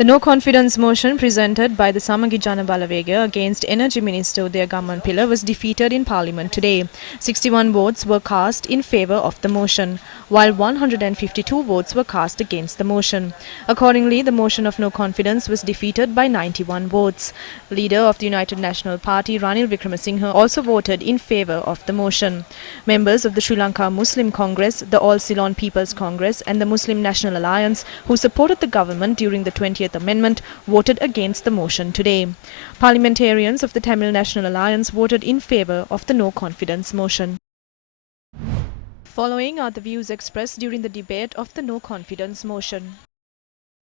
The no-confidence motion presented by the Samagi Jana Balavega against Energy Minister Udaya Gammanpilla was defeated in Parliament today. 61 votes were cast in favour of the motion, while 152 votes were cast against the motion. Accordingly, the motion of no confidence was defeated by 91 votes. Leader of the United National Party, Ranil Wickremesinghe, also voted in favour of the motion. Members of the Sri Lanka Muslim Congress, the All Ceylon People's Congress and the Muslim National Alliance, who supported the government during the 20th Amendment, voted against the motion today. Parliamentarians of the Tamil National Alliance voted in favour of the no-confidence motion. Following are the views expressed during the debate of the no-confidence motion.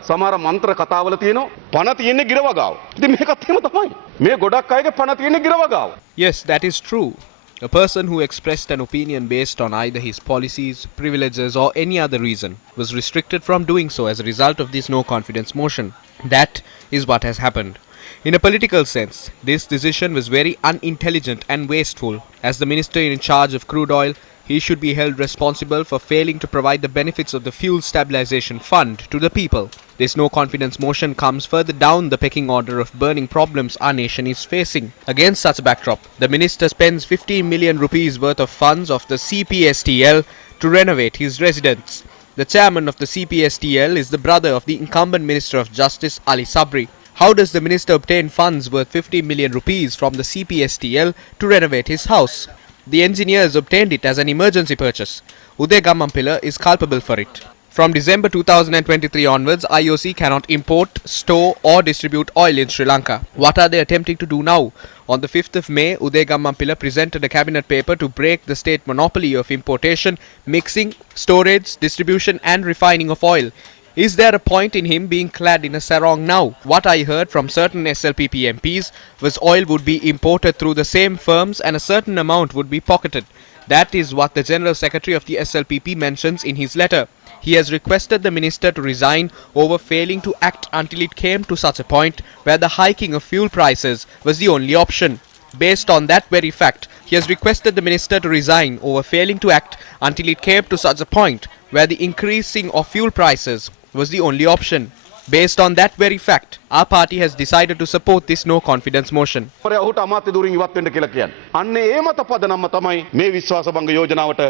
සමහර මන්ත්‍ර කතාවල තියෙනවා පණ තියෙන්නේ ගිරවගාව. ඉතින් මේකත් එහෙම තමයි. මේ ගොඩක් අයගේ පණ තියෙන්නේ ගිරවගාව. Yes, that is true. A person who expressed an opinion based on either his policies, privileges or any other reason was restricted from doing so as a result of this no-confidence motion. That is what has happened. In a political sense, this decision was very unintelligent and wasteful. As the minister in charge of crude oil, he should be held responsible for failing to provide the benefits of the Fuel Stabilization Fund to the people. This no-confidence motion comes further down the pecking order of burning problems our nation is facing. Against such a backdrop, the minister spends 15 million rupees worth of funds of the CPSTL to renovate his residence. The chairman of the CPSTL is the brother of the incumbent Minister of Justice, Ali Sabri. How does the minister obtain funds worth 50 million rupees from the CPSTL to renovate his house? The engineers obtained it as an emergency purchase. Udaya Gammanpilla is culpable for it. From December 2023 onwards, IOC cannot import, store or distribute oil in Sri Lanka. What are they attempting to do now? On the 5th of May, Udaya Gammanpilla presented a cabinet paper to break the state monopoly of importation, mixing, storage, distribution and refining of oil. Is there a point in him being clad in a sarong now? What I heard from certain SLPP MPs was oil would be imported through the same firms and a certain amount would be pocketed. That is what the General Secretary of the SLPP mentions in his letter. He has requested the minister to resign over failing to act until it came to such a point where the hiking of fuel prices was the only option. Based on that very fact, he has requested the minister to resign over failing to act until it came to such a point where the increasing of fuel prices was the only option. Based on that very fact, our party has decided to support this no-confidence motion. ඔහුට අමාත්‍ය ධුරින් ඉවත් වෙන්න කියලා කියන්නේ. අන්න ඒ මත පදනම තමයි මේ විශ්වාසභංග යෝජනාවට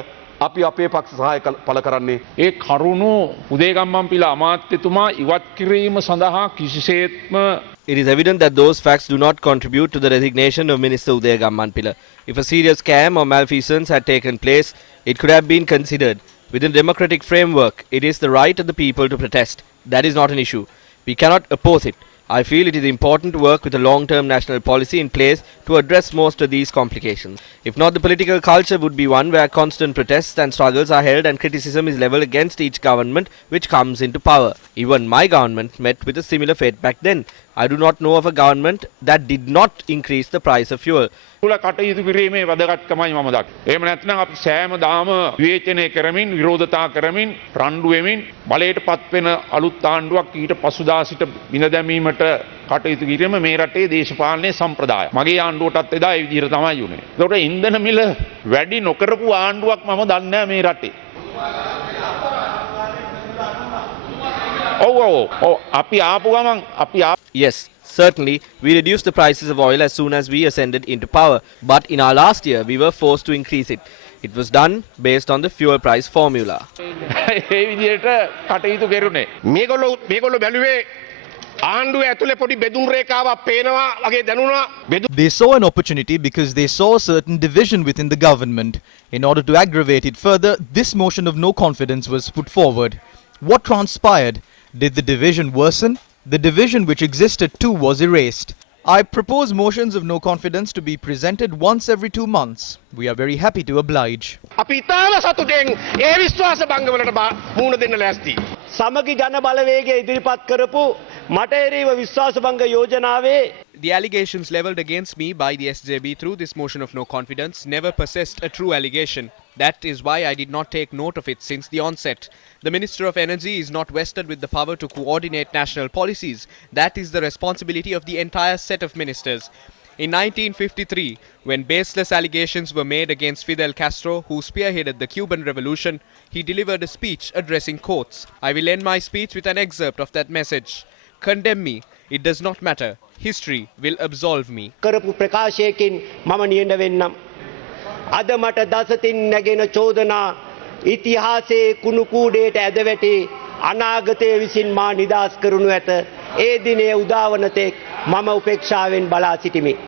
අපි අපේ පක්ෂ සහාය පළ කරන්නේ. ඒ කරුණු උදේ ගම්මන්පිල අමාත්‍යතුමා ඉවත් කිරීම සඳහා කිසිසේත්ම It is evident that those facts do not contribute to the resignation of Minister Udaya Gammanpilla. If a serious scam or malfeasance had taken place, it could have been considered. Within a democratic framework, it is the right of the people to protest. That is not an issue. We cannot oppose it. I feel it is important to work with a long-term national policy in place to address most of these complications. If not, the political culture would be one where constant protests and struggles are held and criticism is leveled against each government which comes into power. Even my government met with a similar fate back then. I do not know of a government that did not increase the price of fuel. තුල කටයුතු කිරීමේ වැදගත්කමයි මම දක්වන්නේ. එහෙම නැත්නම් අපි සෑමදාම විවේචනය කරමින් විරෝධතා කරමින් රණ්ඩු වෙමින් බලයට පත් වෙන අලුත් ආණ්ඩුවක් ඊට පසුදා සිට බිඳ දැමීමට කටයුතු කිරීම මේ රටේ දේශපාලනයේ සම්ප්‍රදාය. මගේ ආණ්ඩුවටත් එදා ඒ විදිහට තමයි වුනේ. ඒකට ඉන්ධන මිල වැඩි නොකරපු ආණ්ඩුවක් මම දන්නේ නැහැ මේ රටේ. අපි ආපු ගමන් අපි Yes, certainly, we reduced the prices of oil as soon as we ascended into power. But in our last year, we were forced to increase it. It was done based on the fuel price formula. ඒ විදිහට කටයුතු කෙරුණේ. මේගොල්ලෝ බැලුවේ ආණ්ඩුව ඇතුලේ පොඩි බෙදුම් රේඛාවක් පේනවා වගේ දැනුණා. They saw an opportunity because they saw a certain division within the government. In order to aggravate it further, this motion of no confidence was put forward. What transpired? Did the division worsen? The division which existed too was erased. I propose motions of no confidence to be presented once every 2 months. We are very happy to oblige. අපි ඉතාම සතුටෙන් ඒ විශ්වාසභංගවලට මුහුණ දෙන්න ලෑස්ති. සමගි ජන බලවේගය ඉදිරිපත් කරපු මට එරෙහිව විශ්වාසභංග යෝජනාවේ The allegations levelled against me by the SJB through this motion of no confidence never possessed a true allegation. That is why I did not take note of it since the onset. The Minister of Energy is not vested with the power to coordinate national policies. That is the responsibility of the entire set of ministers. In 1953, when baseless allegations were made against Fidel Castro, who spearheaded the Cuban Revolution, he delivered a speech addressing courts. I will end my speech with an excerpt of that message. Condemn me, it does not matter. History will absolve me. කරපු ප්‍රකාශයකින් මම නියඬ වෙන්නම්. අද මට දසතින් නැගෙන චෝදනා ඉතිහාසයේ කුණු කූඩේට ඇද වැටි අනාගතයේ විසින් මා නිදහස් කරනු ඇත. ඒ දිනේ උදාවන තෙක් මම උපේක්ෂාවෙන් බලා සිටිමි.